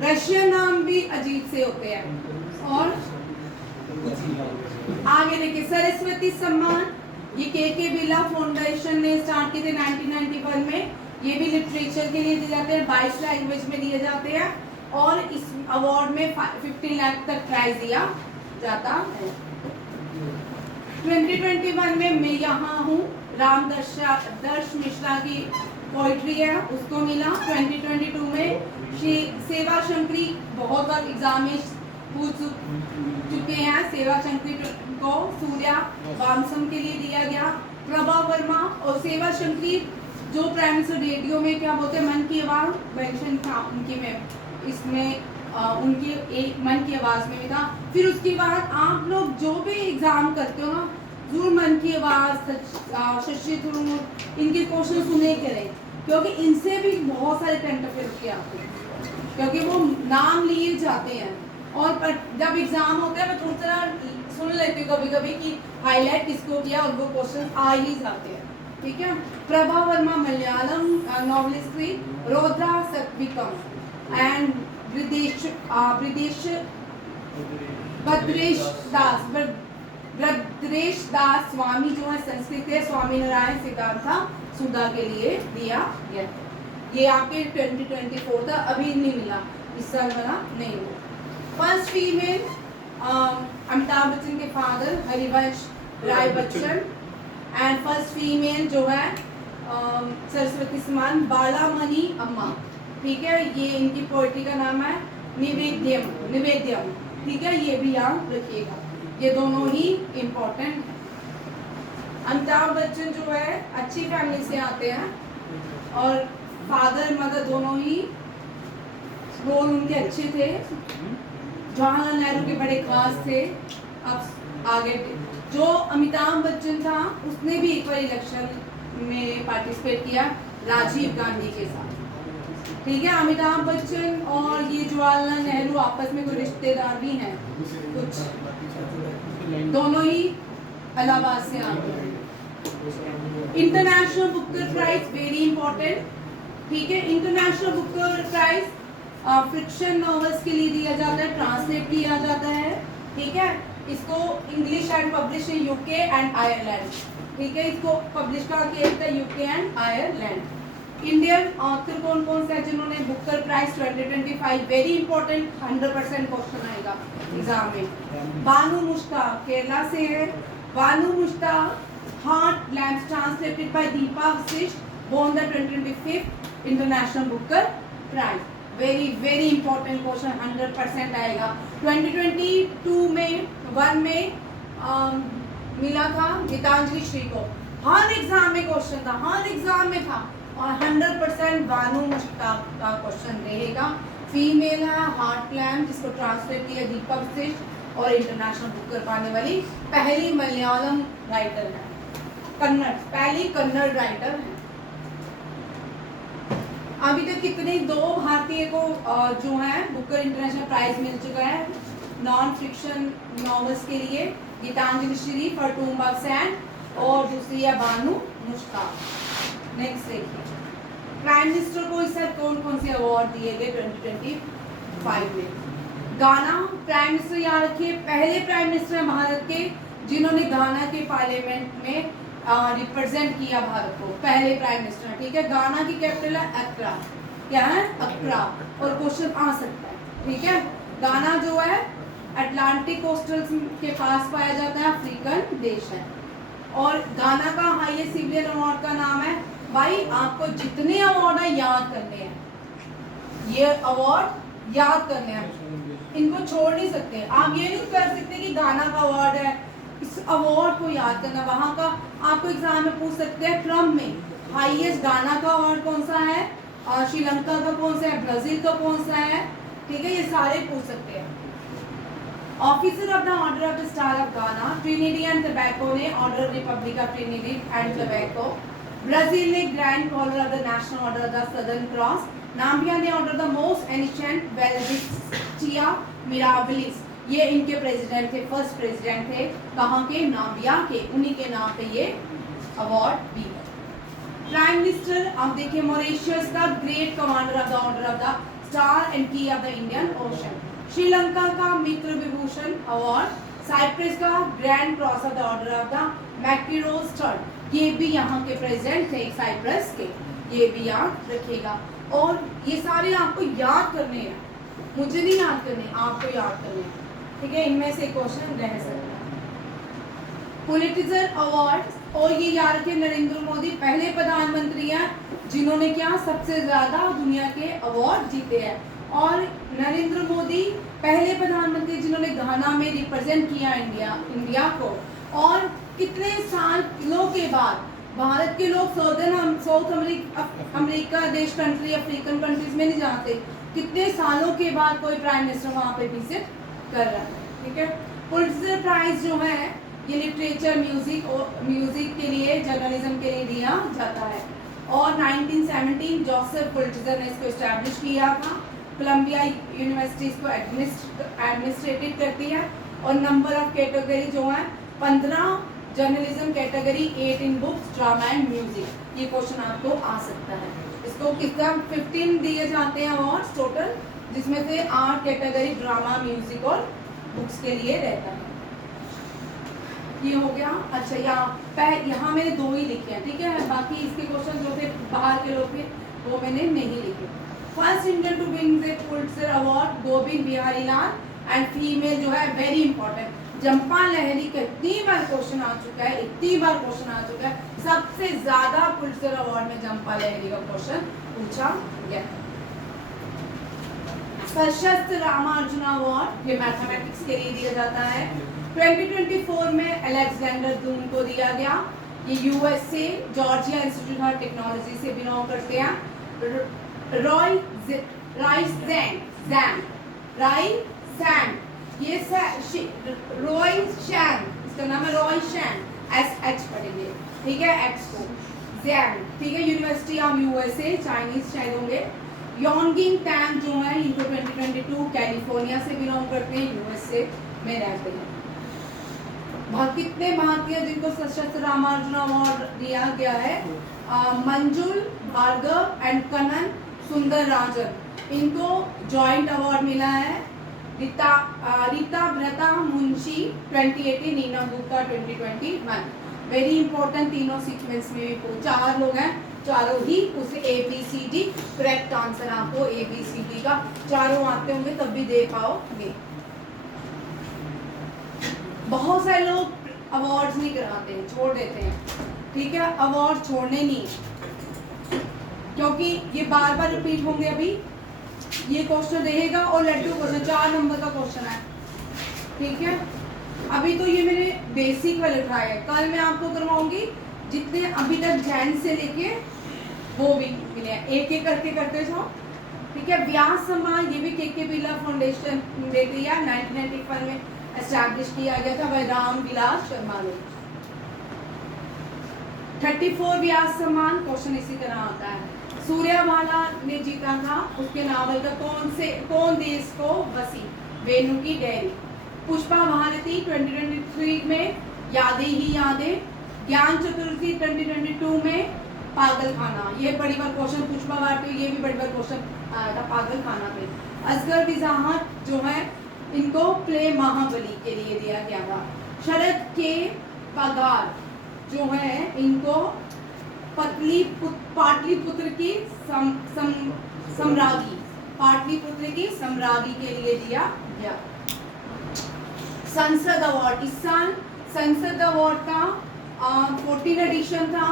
रशियन नाम भी अजीब से होते हैं। और आगे देखिए सरस्वती सम्मान, ये के बिरला फाउंडेशन ने स्टार्ट किए थे 1991 में। ये भी लिटरेचर के लिए दिए जाते हैं, 22 लैंग्वेज में दिए जाते हैं, और इस अवार्ड में 15 लाख तक प्राइज दिया जाता है। 2021 में मैं यहाँ हूँ, दर्श मिश्रा की पोइट्री है, उसको मिला। 2022 में सेवा शंकरी बहुत बार एग्जाम में पूछ चुके हैं, सेवा शंकरी को सूर्या वामसम के लिए दिया गया। प्रभा वर्मा और सेवा शंकरी जो प्राइम मिनिस्टर रेडियो में क्या बोलते हैं, मन की आवाज़ मेंशन था उनकी में, इसमें उनकी एक मन की आवाज़ में भी था। फिर उसके बाद आप लोग जो भी एग्ज़ाम करते हो ना, जरूर मन की आवाज़, शशि थरूर, इनके क्वेश्चन सुने करें, क्योंकि इनसे भी बहुत सारे करंट अफेयर के आते हैं, क्योंकि वो नाम लिए जाते हैं। और जब एग्ज़ाम होता है मैं थोड़ा सा सुन लेती हूँ कभी कभी कि हाईलाइट किसको किया, और वो क्वेश्चन आ ही जाते हैं। ठीक है। प्रभा वर्मा मलयालम नॉवलिस्ट थी, रोद्रा सतविकम एंड भद्रेश दास स्वामी जो है संस्कृत के, स्वामी नारायण सिद्धार्था सुधा के लिए दिया गया। ये आपके 2024 था, अभी नहीं मिला, इस साल वाला नहीं हुआ। फर्स्ट फीमेल अमिताभ बच्चन के father Harivansh Rai Bachchan, and first female जो है सरस्वती सम्मान बालामणि अम्मा। ठीक है, ये इनकी पोइट्री का नाम है निवेद्यम। ठीक है, ये भी याद रखिएगा, ये दोनों ही इम्पोर्टेंट हैं। अमिताभ बच्चन जो है अच्छी फैमिली से आते हैं, और फादर मदर दोनों ही रोल उनके अच्छे थे। जवाहरलाल नेहरू के बड़े खास थे। अब आगे जो अमिताभ बच्चन था उसने भी एक बार इलेक्शन में पार्टिसिपेट किया राजीव गांधी के साथ। ठीक है, अमिताभ बच्चन और ये जवाहरलाल नेहरू आपस में कोई रिश्तेदार भी हैं कुछ, दोनों ही इलाहाबाद से आते हैं। International Booker prize very important. ठीक है, international Booker prize fiction novels के लिए दिया जाता है, ट्रांसलेट किया जाता है। ठीक है, इसको English and publish in UK and Ireland. ठीक है, इसको पब्लिश कहाँ किया जाता है, UK and Ireland. Indian author कौन कौन से हैं जिन्होंने Booker prize 2025, very important, 100% question आएगा एग्जाम में। बानू मुश्ताक केरला से है। Banu Mushtaq Heart Lamps translated by Deepa Vashisht, won the 2025 international Booker prize. Very very important question, 100% आएगा। 2022 में 1 में मिला था गीतांजलि श्री को, हर एग्जाम में क्वेश्चन था, हर एग्जाम में था, और 100% बानू मुश्ताक का क्वेश्चन रहेगा। फीमेल है, हार्ट लैम्प, जिसको ट्रांसलेट किया दीपा वशिष्ठ, और इंटरनेशनल बुकर पाने वाली पहली मलयालम राइटर है, पहली कन्नड़ राइटर है। अभी तक कितने 2 भारतीय को जो है बुकर इंटरनेशनल प्राइज मिल चुका है नॉन फिक्शन नॉवेल्स के लिए, Geetanjali Shree for tomb of sand, और दूसरी है बानू मुश्ताक। नेक्स्ट देखिए, प्राइम मिनिस्टर को इस साल कौन कौन से अवार्ड दिए गए 2025 में। गाना प्राइम मिनिस्टर याद रखिए, पहले प्राइम मिनिस्टर हैं भारत के जिन्होंने गाना के पार्लियामेंट में रिप्रेजेंट किया भारत को, पहले प्राइम मिनिस्टर हैं। ठीक है, गाना की कैपिटल है अक्रा। क्या है, अक्रा, और क्वेश्चन आ सकता है। ठीक है, गाना जो है अटलांटिक कोस्टल के पास पाया जाता है, अफ्रीकन देश है। और गाना का हाईएस्ट सिविलियन अवार्ड का नाम है, भाई आपको जितने अवार्ड है याद करने हैं, ये अवार्ड याद करने हैं, इनको छोड़ नहीं सकते। आप ये नहीं कर सकते कि गाना का अवार्ड है, इस अवार्ड को याद करना। वहाँ का आपको एग्जाम में पूछ सकते हैं क्रम में, हाईएस्ट गाना का अवार्ड कौन सा है, और श्रीलंका का कौन सा है, ब्राजील का कौन सा है। ठीक है, ये सारे पूछ सकते हैं। Officer of the order of the star of Ghana, Trinidad and Tobago ने order republic of Trinidad and Tobago Brazil ने grand order of the national order of the Southern Cross, Namibia ने order the most ancient Welwitschia mirabilis, ये इनके president थे, first president थे, कहाँ के, Namibia के, उन्हीं के नाम पे ये अवार्ड भी है। प्राइम मिनिस्टर, आप देखिए मॉरिशस का great commander of the order of the star and key of the Indian ocean, Sri Lanka का मित्र विभूषण अवार्ड, साइप्रस का grand cross of the order of the Makarios third, ये भी यहाँ के प्रेसिडेंट थे साइप्रस के, ये भी याद रखिएगा। और ये सारे आपको याद करने हैं, मुझे नहीं याद करने, आपको याद करने हैं, ठीक है। इनमें से क्वेश्चन रह सकता है। पुलिटिजर अवार्ड, और ये याद रखिए नरेंद्र मोदी पहले प्रधानमंत्री हैं जिन्होंने क्या सबसे ज्यादा दुनिया के अवार्ड जीते हैं, और नरेंद्र मोदी पहले प्रधानमंत्री जिन्होंने घाना में रिप्रेजेंट किया इंडिया को, और कितने सालों के बाद भारत के लोग साउथ अमेरिका देश कंट्री, अफ्रीकन कंट्रीज में नहीं जाते, कितने सालों के बाद कोई प्राइम मिनिस्टर वहाँ पे विजिट कर रहा है, ठीक है। पुलिट्जर प्राइज जो है ये लिटरेचर, म्यूजिक के लिए, जर्नलिज्म के लिए दिया जाता है, और 1917 जोसेफ पुलिट्जर ने इसको एस्टैब्लिश किया था। कोलंबिया यूनिवर्सिटी इसको एडमिनिस्ट्रेटेड करती है, और नंबर ऑफ कैटेगरी जो है 15, journalism category 8 in books, drama and music, ये क्वेश्चन आपको आ सकता है। इसको कितना 15 दिए जाते हैं अवार्ड्स टोटल, जिसमें से 8 कैटेगरी ड्रामा, म्यूजिक और बुक्स के लिए रहता है। ये हो गया। अच्छा, यहाँ मैंने 2 ही लिखे हैं, ठीक है, बाकी इसके क्वेश्चन जो थे बाहर के लोग थे वो मैंने नहीं लिखे। First Indian to win the Pulitzer award Gobind Behari Lal, and female जो है वेरी इंपॉर्टेंट जंपा लहरी का इतनी बार क्वेश्चन आ चुका है, इतनी बार क्वेश्चन आ चुका है, सबसे ज्यादा पुलिट्जर अवार्ड में जंपा लहरी का क्वेश्चन पूछा गया। सशस्त्र रामार्जुन अवार्ड ये मैथमेटिक्स के लिए दिया जाता है। 2024 में अलेक्जेंडर दून को दिया गया, ये USA Georgia institute of technology से बिलोंग करते हैं। रॉय सैंड, ये रॉय शैन, इसका नाम है रॉय शैन, SH पढ़ेंगे, ठीक है, X को जैन, ठीक है, यूनिवर्सिटी ऑफ यूएसए, चाइनीज शायद होंगे। योंगिंग टैंग जो है इनको 2022 कैलिफोर्निया से बिलोंग करते हैं, यूएसए में रहते हैं। कितने भारतीय जिनको सशस्त्र रामार्जुन अवार्ड दिया गया है, मंजुल भार्गव एंड कनन सुंदर राजन, इनको जॉइंट अवार्ड मिला है। रीता व्रता मुंशी 2018, नीना गुप्ता 2021, वेरी इंपॉर्टेंट, तीनों सीक्वेंस में भी 4 लोग हैं, चारों ही उसे ABCD करेक्ट आंसर आपको ABCD का चारों आते होंगे तब भी दे पाओगे। बहुत सारे लोग अवार्ड्स नहीं कराते हैं, छोड़ देते हैं, ठीक है, अवार्ड छोड़ने नहीं, क्योंकि ये बार बार रिपीट होंगे। अभी ये क्वेश्चन रहेगा और लड्डू क्वेश्चन 4 नंबर का क्वेश्चन है, ठीक है। अभी तो ये मेरे बेसिक वाले ट्राई है, कल मैं आपको करवाऊंगी जितने अभी तक जैन से लेके वो भी मिले, एक करके करते जाओ, ठीक है। व्यास सम्मान ये भी KK बिरला फाउंडेशन देती है, 1995 में एस्टैब्लिश किया गया था भाई राम विलास शर्मा ने। 34 व्यास सम्मान क्वेश्चन इसी तरह आता है। सूर्यमाला ने जीता था, उसके नावल का कौन देश को बसी, वेणु की डायरी। पुष्पा भारती 2023 में यादें ही यादें। ज्ञान चतुर्थी 2022 में पागल खाना, ये बड़ी बार क्वेश्चन पुष्पा भारती, ये भी बड़ी बार क्वेश्चन आया था पागल खाना पे। असगर विजाहत जो है इनको प्ले महाबली के लिए दिया गया था। शरद के पगार जो है इनको पाटलिपुत्र की सम्रागी, पाटलिपुत्र की सम्रागी के लिए दिया गया। संसद अवार्ड, इस साल संसद अवार्ड का 14 एडिशन था,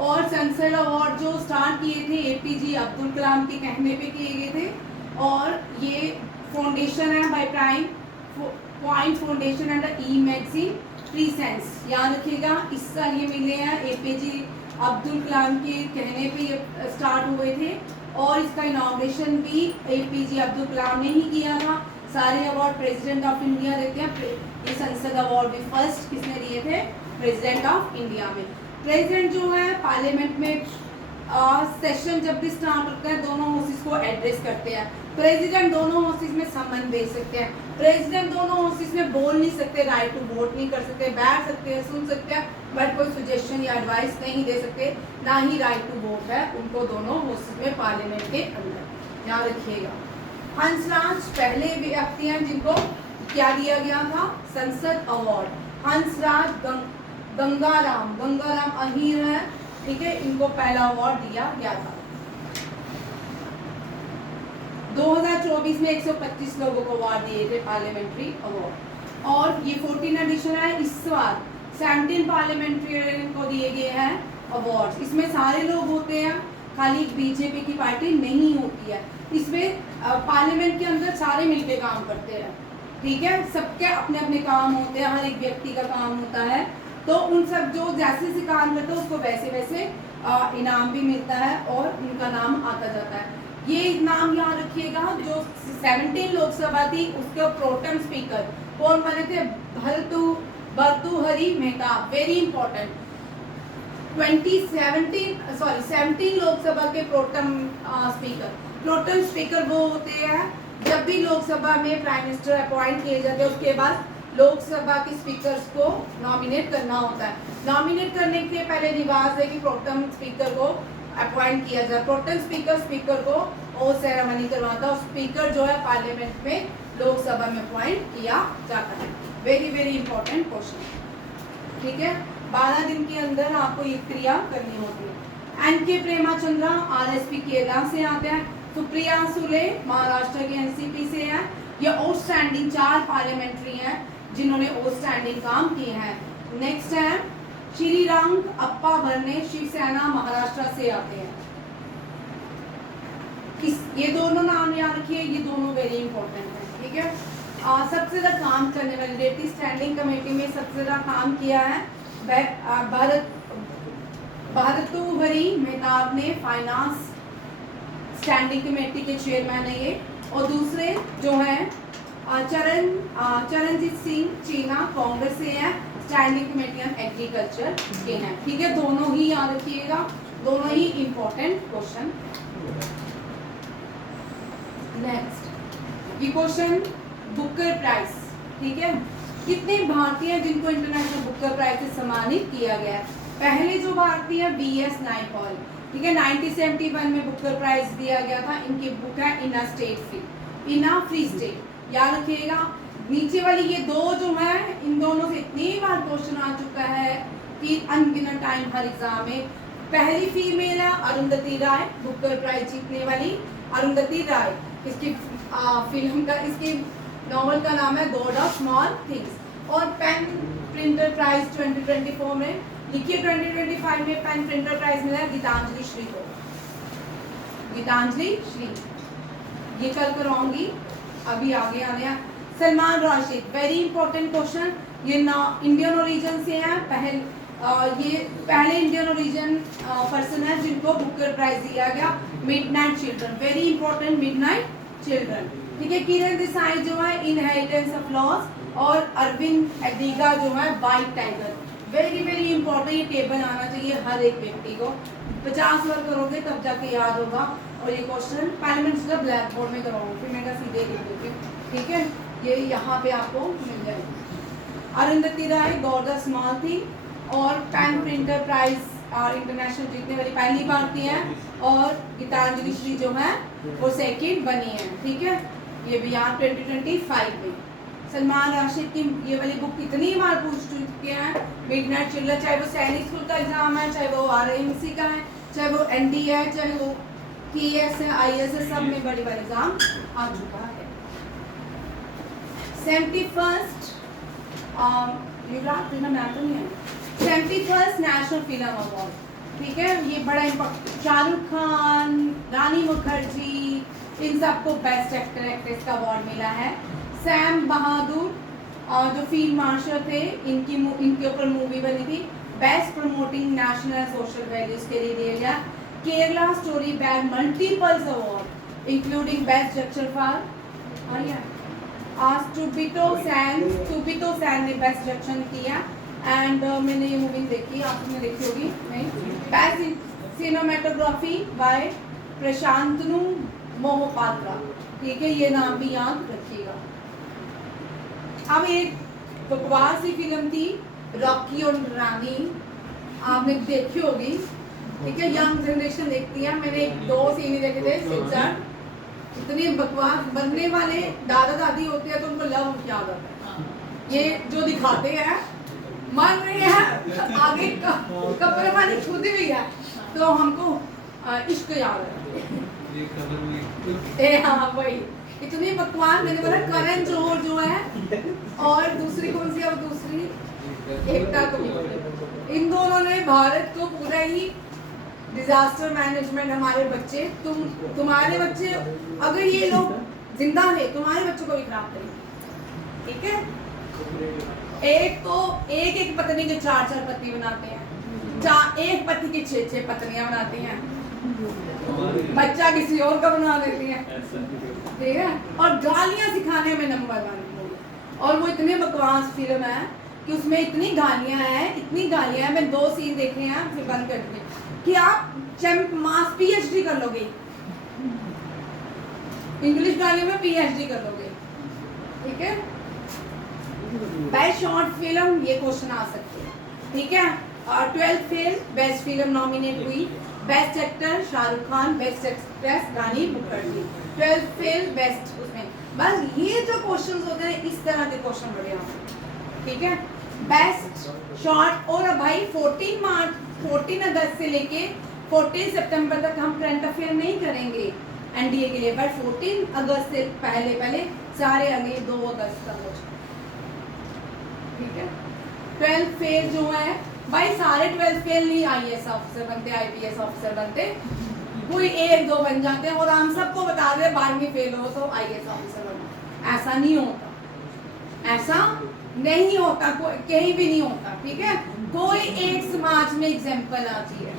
और संसद अवार्ड जो स्टार्ट किए थे APJ अब्दुल कलाम के कहने पे किए गए थे, और ये फाउंडेशन है by prime point foundation and e magazine presence, याद रखिएगा। इस साल ये मिले हैं APJ अब्दुल कलाम के कहने पे ये स्टार्ट हुए थे, और इसका इनॉग्रेशन भी APJ अब्दुल कलाम ने ही किया था। सारे अवार्ड प्रेसिडेंट ऑफ इंडिया देते हैं, ये संसद अवार्ड भी फर्स्ट किसने दिए थे, प्रेसिडेंट ऑफ इंडिया में। प्रेसिडेंट जो है पार्लियामेंट में सेशन जब भी स्टार्ट होता है दोनों हाउसेस को एड्रेस करते हैं। प्रेसिडेंट दोनों हाउसेस में समन भेज सकते हैं। प्रेसिडेंट दोनों हाउसेस में बोल नहीं सकते, राइट टू वोट नहीं कर सकते, बैठ सकते हैं, सुन सकते हैं, बट कोई सजेशन या एडवाइस नहीं दे सकते, ना ही राइट टू वोट है उनको दोनों हाउसेस में पार्लियामेंट के अंदर। याद रखिएगा। हंसराज पहले व्यक्ति हैं जिनको क्या दिया गया था, संसद अवार्ड। हंसराज गंगाराम अहीर है, ठीक है, इनको पहला अवार्ड दिया गया था। 2024 में 125 लोगों को अवार्ड दिए थे पार्लियामेंट्री अवार्ड, और ये 14 एडिशन है। इस बार 17 पार्लियामेंट्रियन को दिए गए हैं अवार्ड्स। इसमें सारे लोग होते हैं, खाली बीजेपी की पार्टी नहीं होती है। इसमें पार्लियामेंट के अंदर सारे मिलकर काम करते हैं, ठीक है, सबके अपने अपने काम होते हैं, हर एक व्यक्ति का काम होता है, तो उन सब जो जैसे जैसे काम करते हैं उसको वैसे वैसे इनाम भी मिलता है और उनका नाम आता जाता है। ये नाम याद रखिएगा, जो 17 लोकसभा थी उसके प्रोटेम स्पीकर कौन बने थे, भर्तृहरि मेहताब, वेरी इंपॉर्टेंट। 17 लोकसभा के प्रोटेम स्पीकर वो होते हैं जब भी लोकसभा में प्राइम मिनिस्टर अपॉइंट किए जाते हैं, उसके बाद लोकसभा के स्पीकर्स को नॉमिनेट करना होता है। नॉमिनेट करने के पहले रिवाज है कि प्रोटेम स्पीकर को अपॉइंट किया जाए। प्रोटेम स्पीकर को ओथ सेरेमनी करवाता है, स्पीकर जो है पार्लियामेंट में लोकसभा में अपॉइंट किया जाता है। वेरी वेरी इंपॉर्टेंट क्वेश्चन, ठीक है। 12 दिन के अंदर आपको ये क्रिया करनी होती है। एन.के. प्रेमाचंद्रा आरएसपी केरला से आते हैं। सुप्रिया सुले महाराष्ट्र के एनसीपी से हैं। ये आउटस्टैंडिंग 4 पार्लियामेंट्री हैं जिन्होंने आउटस्टैंडिंग काम किए हैं। नेक्स्ट है श्रीरंग अप्पा भरने, शिवसेना महाराष्ट्र से आते हैं। ये दोनों नाम याद रखिए, ये दोनों वेरी इंपॉर्टेंट है, ठीक है। सबसे ज्यादा काम करने वाली लेटेस्ट स्टैंडिंग कमेटी में सबसे ज्यादा काम किया है भर्तृहरि मेहताब ने, फाइनेंस स्टैंडिंग कमेटी के चेयरमैन है ये। और दूसरे जो है चरणजीत सिंह चीना कांग्रेस से है, स्टैंडिंग कमेटी ऑन एग्रीकल्चर के हैं, ठीक है। दोनों ही याद रखिएगा, दोनों ही इंपॉर्टेंट क्वेश्चन। नेक्स्ट ये क्वेश्चन बुकर प्राइज, ठीक है। कितने भारतीय जिनको इंटरनेशनल बुकर प्राइज से सम्मानित किया गया है। पहले जो भारतीय BS नाइपॉल, ठीक है, 1971 में बुकर प्राइज दिया गया था। इनकी बुक है इन अ फ्री स्टेट, याद रखिएगा। नीचे वाली ये दो जो है, इन दोनों से इतनी बार क्वेश्चन आ चुका है कि अनगिनत टाइम हर एग्जाम में। पहली फीमेल है अरुंधति राय, बुकर प्राइज जीतने वाली अरुंधति राय। इसकी फिल्म का, इसकी नॉवल का नाम है गॉड ऑफ स्मॉल थिंग्स। और पेन प्रिंटर प्राइज 2024 में लिखिए। 2025 में पेन प्रिंटर प्राइज मिला गीतांजलि श्री को, गीतांजलि श्री। ये कल करवाऊंगी, अभी आगे आने हैं। Salman Rashid, very important question. ये इंडियन ओरिजिन से हैं। ये पहले इंडियन ओरिजिन पर्सन है जिनको बुकर प्राइज दिया गया। Midnight children, very important, midnight children, ठीक है। किरण देसाई जो है इनहेरिटेंस ऑफ लॉस, और अरविंद एडिगा जो है white tiger. Very very important, ये टेबल आना चाहिए हर एक व्यक्ति को। 50 बार करोगे तब जाके याद होगा। और ये क्वेश्चन पार्लियामेंट का ब्लैक बोर्ड में करवाऊंगी, फिर मैं सीधे लिख दूंगी, ठीक है। ये यहाँ पे आपको मिल जाएगी। अरुंधति राय गॉड ऑफ स्मॉल थिंग और पेन प्रिंटर प्राइज इंटरनेशनल जीतने वाली पहली भारतीय है। और गीतांजलि श्री जो है वो सेकंड बनी है, ठीक है। ये भी यहाँ 2025 में। सलमान राशिद की ये वाली बुक कितनी बार पूछ चुके हैं। मिडनाइट चिल्ड्रन, चाहे वो सैनिक स्कूल का एग्जाम है, चाहे वो RMC का है, चाहे वो ND है, चाहे वो TS है, IS है, सब में बड़ी बार एग्जाम आ चुका है। 71st नेशनल फिल्म अवार्ड, ठीक है। ये बड़ा इम्पोर्टेंट, शाहरुख खान, रानी मुखर्जी, इन सबको बेस्ट एक्टर एक्ट्रेस का अवार्ड मिला है। सैम बहादुर जो फील्ड मार्शल थे, इनके ऊपर मूवी बनी थी। Best promoting national social values के लिए दिया गया। Kerala story bag multiples award including best जक्चर फॉर टुबितो सैन ने बेस्ट जक्शन किया। एंड मैंने ये मूवी देखी, आपने देखी होगी नहीं? Best cinematography by Prasantanu Mohapatra, ठीक है, ये नाम भी याद रखिएगा। अब एक बकवास सी फिल्म थी रॉकी और रानी, आपने देखी होगी, ठीक है, यंग जनरेशन देखती है। मैंने 2 सीन ही देखे थे, सिक्सर इतनी बकवास। बनने वाले दादा दादी होते हैं तो उनको लव याद आता है, ये जो दिखाते हैं मर रहे हैं आगे कपड़े वाली खुद हुई है तो हमको इश्क याद है। हाँ वही, इतनी बकवास। मैंने बोला करण जोहर जो है और दूसरी कौन सी है, और दूसरी एकता कपूर, इन दोनों ने भारत को पूरा ही डिजास्टर मैनेजमेंट। हमारे बच्चे, तुम्हारे बच्चे अगर ये लोग जिंदा है तुम्हारे बच्चों को भी खराब करेंगे, ठीक है। एक तो एक पत्नी के 4 पति बनाते हैं, एक पति की 6 पत्नियां बनाते हैं, बच्चा किसी और का बना देती है, ठीक है। और गालियां सिखाने में नंबर 1। और वो इतने बकवास फिल्म है कि उसमें इतनी गालियां हैं, इतनी गालियां हैं। मैं 2 सीन देखे हैं फिर बंद कर दिए कि आप मास PhD कर लोगे, इंग्लिश गालियों में PhD कर लोगे, ठीक है। बेस्ट शॉर्ट फिल्म, ये क्वेश्चन आ सकते हैं, ठीक है। 12th fail best film nominate हुई, best actor Shahrukh Khan, best actress Rani Mukherjee. 12th fail best, उसमें बस ये जो क्वेश्चंस होते हैं इस तरह के क्वेश्चन बड़े आते, ठीक है। बेस्ट शॉर्ट, और अब भाई 14 अगस्त से लेके 14 सितंबर तक हम करंट अफेयर नहीं करेंगे NDA के लिए, बट 14 अगस्त से पहले सारे अगले 2 अगस्त तक हो जाए, ठीक है। 12th फेल जो है भाई, सारे 12th फेल नहीं IAS ऑफिसर बनते, IPS ऑफिसर बनते, कोई 1-2 बन जाते हैं। और हम सबको बता रहे 12वीं फेल हो तो IAS ऑफिसर बनो, ऐसा नहीं होता, ऐसा नहीं होता, कहीं भी नहीं होता, ठीक है। कोई एक समाज में एग्जाम्पल आती है,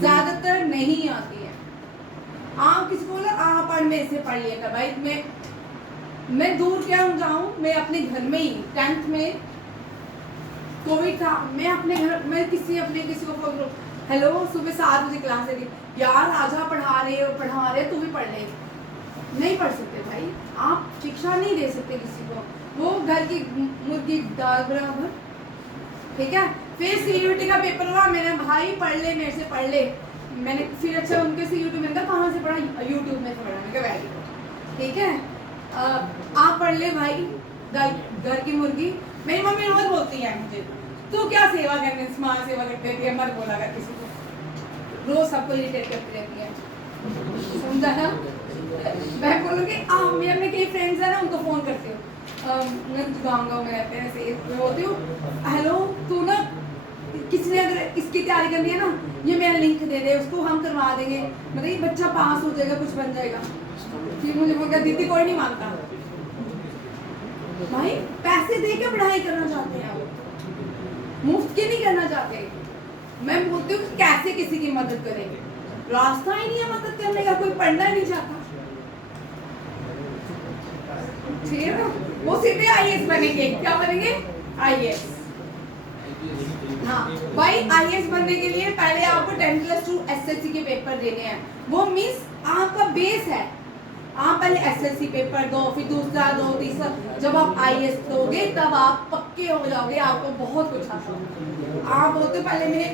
ज्यादातर नहीं आती है। आप किसी को बोला आप पढ़ में से पढ़ लिया कर भाई, मैं दूर क्या जाऊं, मैं अपने घर में ही 10th में कोविड था, मैं अपने घर में किसी को फोन करूं, हेलो सुबह 7 बजे क्लास है, यार आजा पढ़ा रहे तू भी पढ़ ले, नहीं पढ़ सकते भाई, आप शिक्षा नहीं दे सकते किसी को, वो घर की मुर्गी दाल बराबर, ठीक है। फिर CUT का पेपर हुआ, मैंने भाई पढ़ ले, मेरे से पढ़ ले, मैंने फिर अच्छा उनके CUT में कहाँ से पढ़ा, YouTube में से पढ़ा, मैंने कहा वेरी गुड, ठीक है। आप पढ़ ले भाई, घर की मुर्गी। मेरी मम्मी रोज बोलती है मुझे, तू क्या सेवा करने, समाज सेवा करती रहती है, मत बोला कर किसी को, रोज सबको इरिटेट करती रहती है, समझा ना। मैं बोलूँगी मैं अपने कई फ्रेंड्स हैं ना उनको फ़ोन करती हूँ, मैं गाँव में रहते हैं, ऐसे बोलती हूँ, हेलो तू ना किसी ने अगर इसकी तैयारी करनी है ना, ये मेरा लिंक दे दे, उसको हम करवा देंगे, मतलब ये बच्चा पास हो जाएगा, कुछ बन जाएगा। फिर मुझे बोल गया दीदी कोई नहीं मानता भाई, पैसे दे के पढ़ाई करना चाहते हैं, मुफ्त की नहीं करना चाहते। मैं बोलती हूँ कैसे किसी की मदद करेंगे, रास्ता ही नहीं है मदद करने का, कोई पढ़ना ही नहीं चाहता, ठीक है ना। वो सीधे IAS बनेंगे, क्या बनेंगे IAS। हाँ भाई, IAS बनने के लिए पहले आपको 10+2 SSC के पेपर देने हैं, वो मीन्स आपका बेस है। आप पहले SSC पेपर दो, फिर दूसरा दो, तीसरा, जब आप IAS दोगे तब आप पक्के हो जाओगे, आपको बहुत कुछ आता। आप बोलते पहले मैं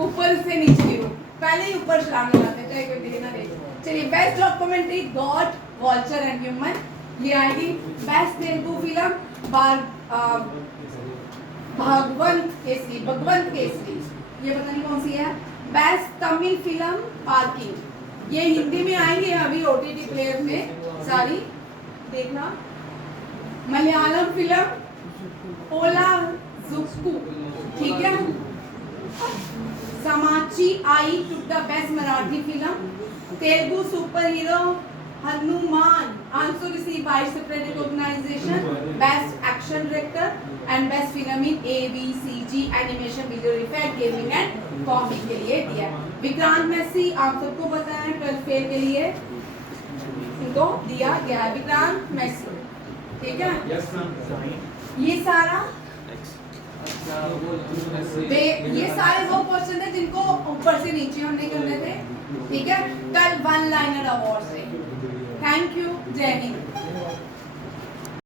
ऊपर से नीचे गिरूं, पहले ही ऊपर छलांग लगाते, चाहे कोई देना दे। चलिए, best documentary God, vulture and human, ये आएगी। बेस्ट तेलुगु फिल्म भगवंत केसरी, ये पता नहीं कौन सी है। बेस्ट तमिल फिल्म पार्किंग, ये हिंदी में आएंगे अभी OTT प्लेयर में सारी, देखना। मलयालम फिल्म ओला जुक्कू, ठीक है। समाची आई टुक the best Marathi film. Telugu super hero Hanuman also received by separate recognition, best action director and best film in ABCG animation, visual effect, gaming and comic के लिए दिया। विक्रांत मैसी आप सबको पता है 12th फेल के लिए इनको दिया गया है, विक्रांत मैसी, ठीक है। Yes ma'am. ये सारा ये सारे वो क्वेश्चन थे जिनको ऊपर से नीचे हमने करने थे, ठीक है। कल वन लाइनर अवार्ड से। थैंक यू, जय हिंद।